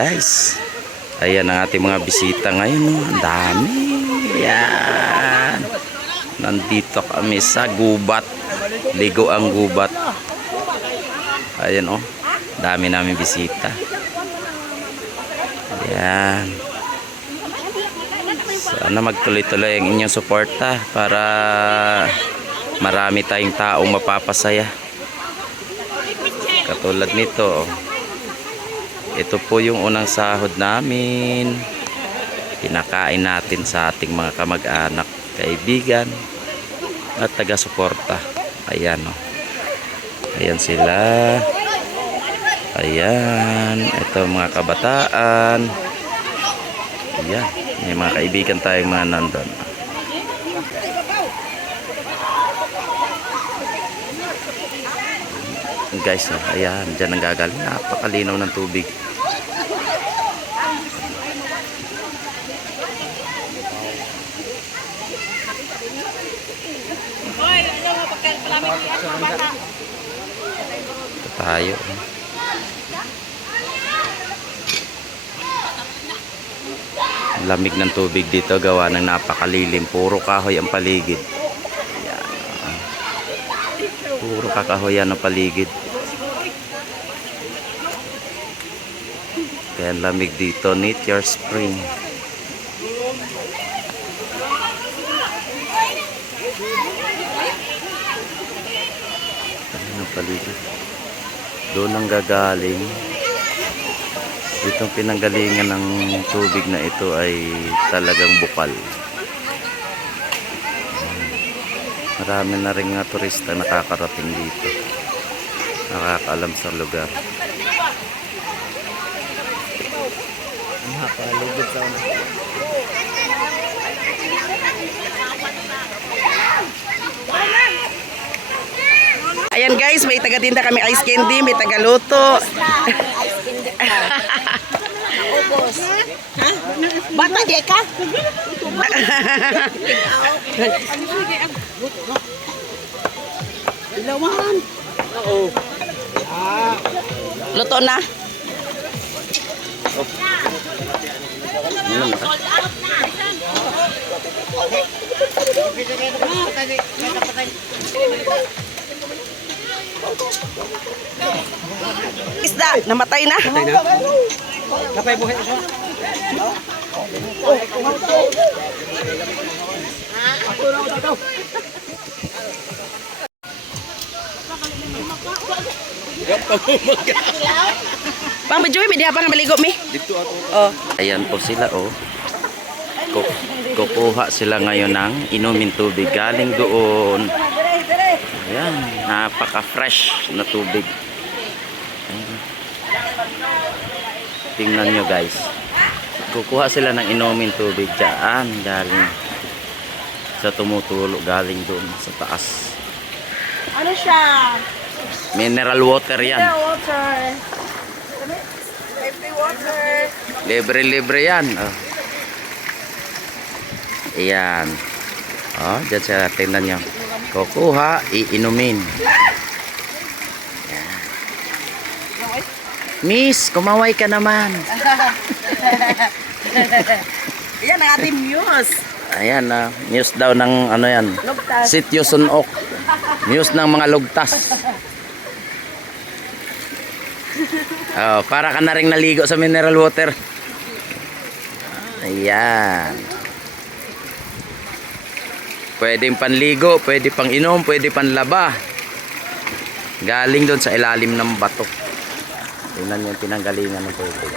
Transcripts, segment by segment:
Guys. Ayan ang ating mga bisita ngayon. oh. Ang dami. Ayan. Nandito kami sa gubat. Ligo ang gubat. Ayan oh. Dami namin bisita. Ayan. Sana magtuloy-tuloy ang inyong suporta para marami tayong taong mapapasaya. Katulad nito. oh. Ito po yung unang sahod namin. Pinakain natin sa ating mga kamag-anak, kaibigan, at taga-suporta. Ayan o. Ayan sila. Ayan. Ito mga kabataan. Ayan. May mga kaibigan tayong mga nandun. Guys, oh, ayan. Diyan ang gagaling. Napakalinaw ng tubig. Ito tayo. Lamig ng tubig dito gawa ng napakalilim. Puro kahoy ang paligid. Ayan. Puro kakahoyan ang paligid. Kaya lamig dito. Your spring. Ano paligid? Doon ang gagaling. Itong pinanggalingan ng tubig na ito ay talagang bukal. Marami na rin nga turista nakakarating dito. Nakakaalam sa lugar. Napalugod sa una. Ayan guys, may taga-tinda kami ice candy, may taga-luto. Ubos. Ha? Bata di ka? Ilawan. Luto na. Ano na? Isda, namatay na. Kapay buhay siya. Pang Joey, may diha pa nga maligo mi. Dito ako. Oh. Ayan po sila oh. Ku- kukuha sila ngayon ng inumin tubig galing doon. Ayan, napaka-fresh na tubig. Ayan. Tingnan nyo guys. Kukuha sila ng inumin tubig dyan galing sa tumutulo galing doon sa taas. Ano siya? Mineral water yan. Safety water. Libre-libre yan. Oh. Ayan. Oh, dyan siya. Tingnan nyo. Kukuha, iinumin. Ayan. Miss, kumaway ka naman. Yan ang ating news. Ayan na. news daw ng ano yan. Lugtas. Sityo Sunok. News ng mga lugtas. Oh, para ka na rin naligo sa mineral water. Ayan. Pwedeng panligo, pwede pang inom, pwede panlaba. Galing doon sa ilalim ng bato. Tingnan yung pinanggalingan ng tubig.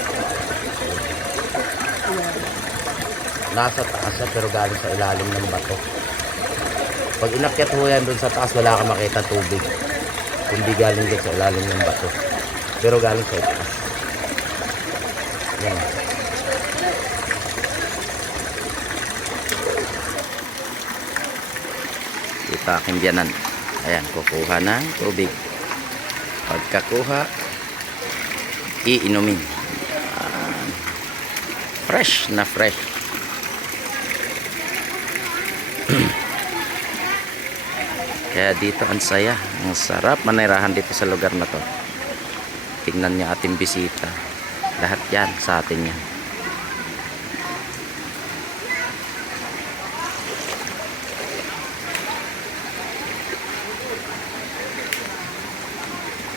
Nasa taas siya pero galing sa ilalim ng bato. Pag inakyat mo yan doon sa taas, wala ka makita tubig. Hindi galing din sa ilalim ng bato. Pero galing sa taas. Yan. Kita aking biyanan. Ayan, kukuha ng tubig. Pagkakuha, iinumin. Yan. Fresh na fresh. Kaya dito ang saya. Ang sarap manirahan dito sa lugar na to. Tingnan niya ating bisita. Lahat yan sa atin yan.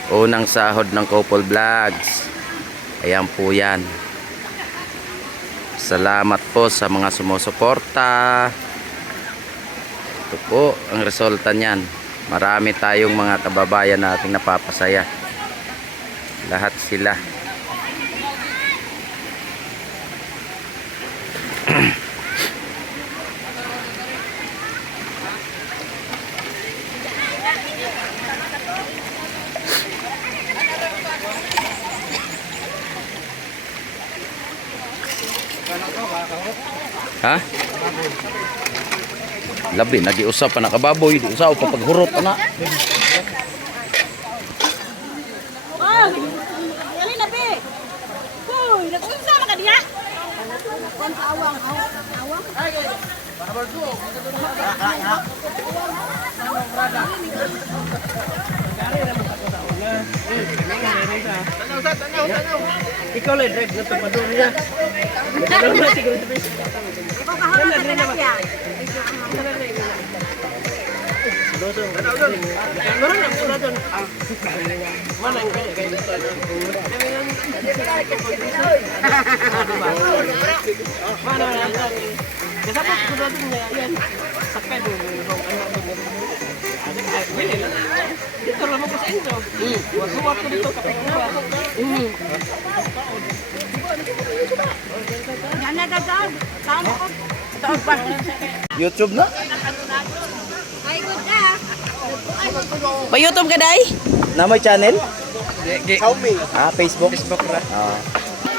Unang sahod ng Couple Vlogs. Ayan po yan. Salamat po sa mga sumusuporta. Ito po ang resulta niyan. Marami tayong mga kababayan nating napapasaya. Lahat sila. Ha? Labi, nagiusap pa nakababoy, di usaw pa paghurot ana. Oh, dali na be. Hoy, nag-unsa man ka diha? Awang, awang. Ikaw lang, drive na ito niya. Ikaw kahapon ka na siya. Meron na, muna doon. Mana yung na. Kasi pa, siguro doon niya, yan. Sakay doon, yung ano lang. Dito lang ako sa inyo. Wag-wag ko dito, kapag Yan na dadag. Tama ko. Taon pa. YouTube na? Ay, good ka. Ba YouTube ka day? Na may channel? Xiaomi. Ah, Facebook. Facebook ra. Ah.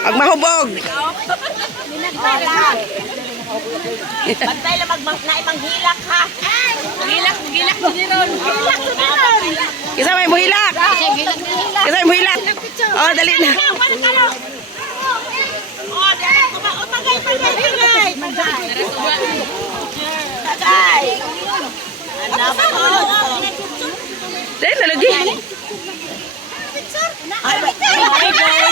Ag mahubog. Bantay lang mag na ibang hilak ha. Hilak, hilak mo giron. Hilak mo giron. Isa may buhilak. Isa may buhilak. Oh, dali na. Oh, dali ko ba? Oh, tagay. Anak ko. Dali na lagi. Ay, ay, Umana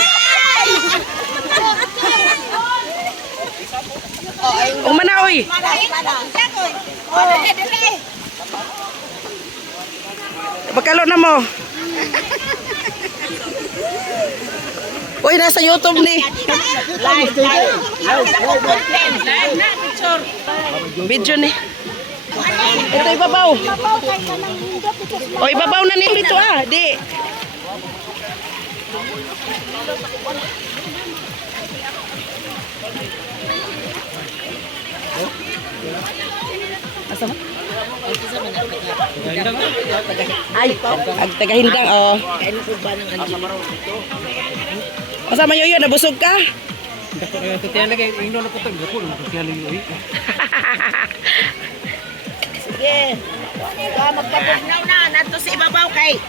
dali. Bakalo na mo. Uy, nasa YouTube ni. Live, live. Video ni. Ito ibabaw. O ibabaw na ni dito ah, di. Asa mo? Ay, ag tagahindang oh. Asa man yun, nabusog ka? Tutihan lagi, yung nono ko ito. Gako, tutihan lagi. Uy. Sige. Ikaw magpapugnaw na. Nanto sa ibabaw kay.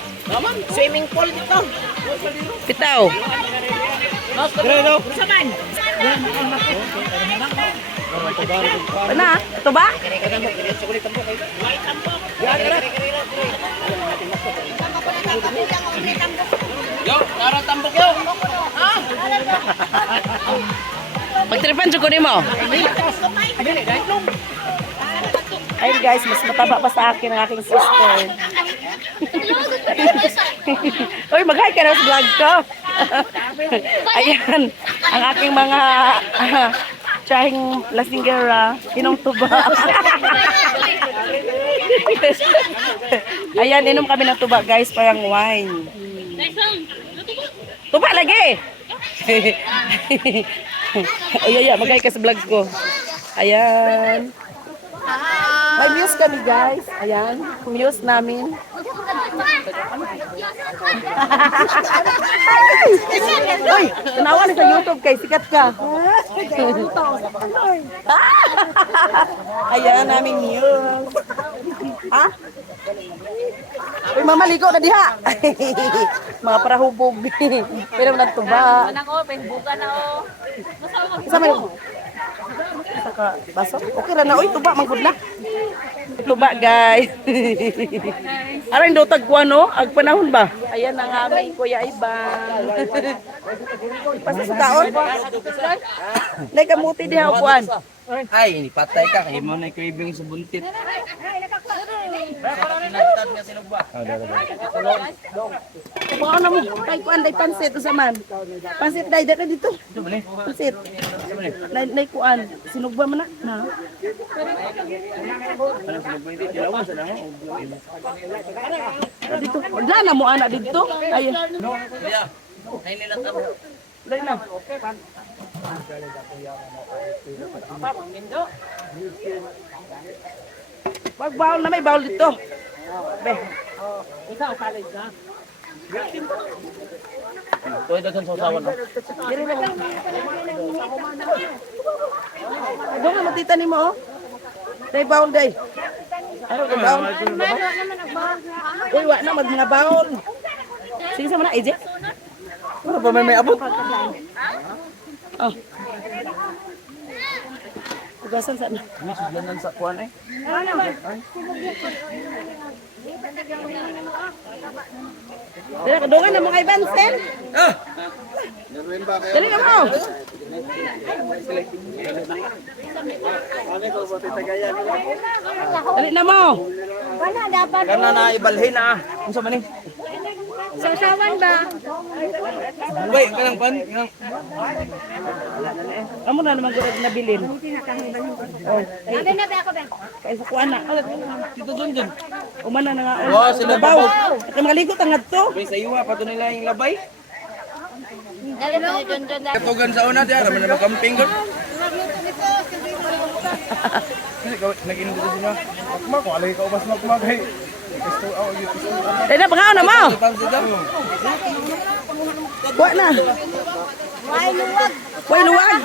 Swimming pool dito. Pitaw. Pero, Saman. Ano? Ito ba? Magtripan ko ni mo. Ayun guys, mas mataba pa sa akin ang aking sister. Uy, mag-hi ka na sa vlog ko. Ayan, ang aking mga tsahing lasinggera, inong tuba. Ayan, inom kami ng tuba guys, parang wine. Tuba lagi! Ay, ay, ay, mag-hi ka sa vlog ko. Ayan. May muse kami guys. Ayan, muse namin. Uy, tanawa na sa YouTube kay sikat ka. Ayan, namin muse. Ha? Uy, mama, ligo na diha. Mga parahubog. Pero nagtuba. Nako, pengbuka na o. Isa may Isa ka baso? Okay ra na. Uy, tuba, manggod na. Tuba, guys. Aray, do tagkuha, no? Ag panahon ba? Ayan ang aming Kuya Iban. Pasa sa taon? Nay kamuti di hapuan. Ay, ini patay ka. Kaya mo na craving sa buntit. Baka na mo. Kay kuan day pansit usaman. Pansit day dito dito. Pansit. Nay nay kuan. Sinugba man na. Na. Dito. Wala na mo ana dito. Ayun. Dai na. Wag bawal na may bawal dito. Be. Pwede dagan sa usawan no? Diri na. Doon na matita ni mo oh. Day bawal day. Ano ka bawal? Uy, wa na mag mga bawal. Sige sama na, AJ. Ano pa may may abot? Oh. Tugasan sa na. Ganun sa kuan eh. Dili ka dungan na mga iban sen. Ah! Dili ka mo. Dali na mo. Wala, dapat. Kana na ibalhin na. Unsa man ni? Sasawan ba? Wait, kanang pan, kanang Amo na naman gud nabilin. Oh, Ano na ba ako ba? kay sa kuan na. dito dun dun. Umana na nga. Oh, sila baw. At maligot ang adto. May sa iwa pa to nila yung labay. Dali dyan dyan dyan? Katugan sa una diya, raman na magkamping gud. Nag-inom dito sila. Magmag, kung alay ka ubas magmag, oh. Dali na pangaw na mo. Wa na. Ay, luwag. Way luwag.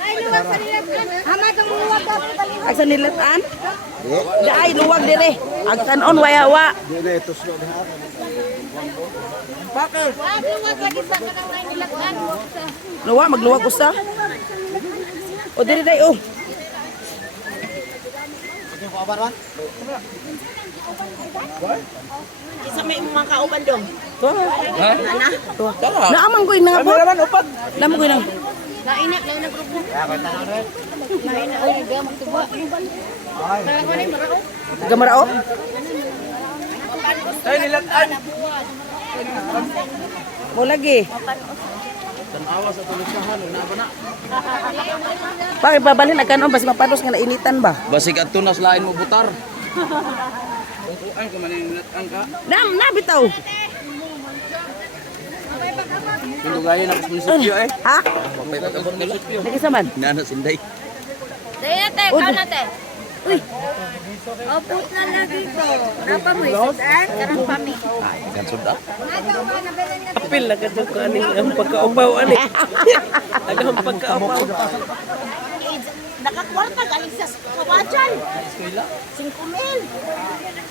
Ay, luwag sa nilatan. Hama kang luwag ka. Ag sa nilatan. Daay luwag dire. Ag kanon way hawa. Dili, tuslo na ha. Wag luwag lagi sa kanang may nilatan. Luwa magluwag usa. O dire day oh. Isa may mga kauban dong. To. Ha? Tara. Naamang ko ina Kami naman upad. Naamang ko ina. Nainak lang na grupo. Nainak ay ga magtuba. Kaya ko ni marao. Gamara oh. Tayo nilatan. Mo lagi. Tanawa sa tulisahan, na ba na? Bakit babalhin ag kanon basi mapados nga nainitan ba? Basig at tunas lain mo butar. Ang ko maninilatan ka. Nam na bitaw. Pindugayin ako sa munisipyo eh. Ha? Papay pa sa munisipyo. Lagi sa man. Nana sinday. Dahil nate, ikaw nate. Uy. Oput na lagi ko. Napa mo isudan? Karang pami. Kan sudah. Apil na ka ko ani ang pagkaupaw ani. Agang pagkaupaw. Nakakwarta galing sa kawajan. Singko mil.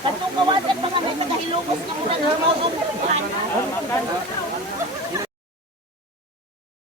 Katong kawajan mga may tagahilugos na muna ng mga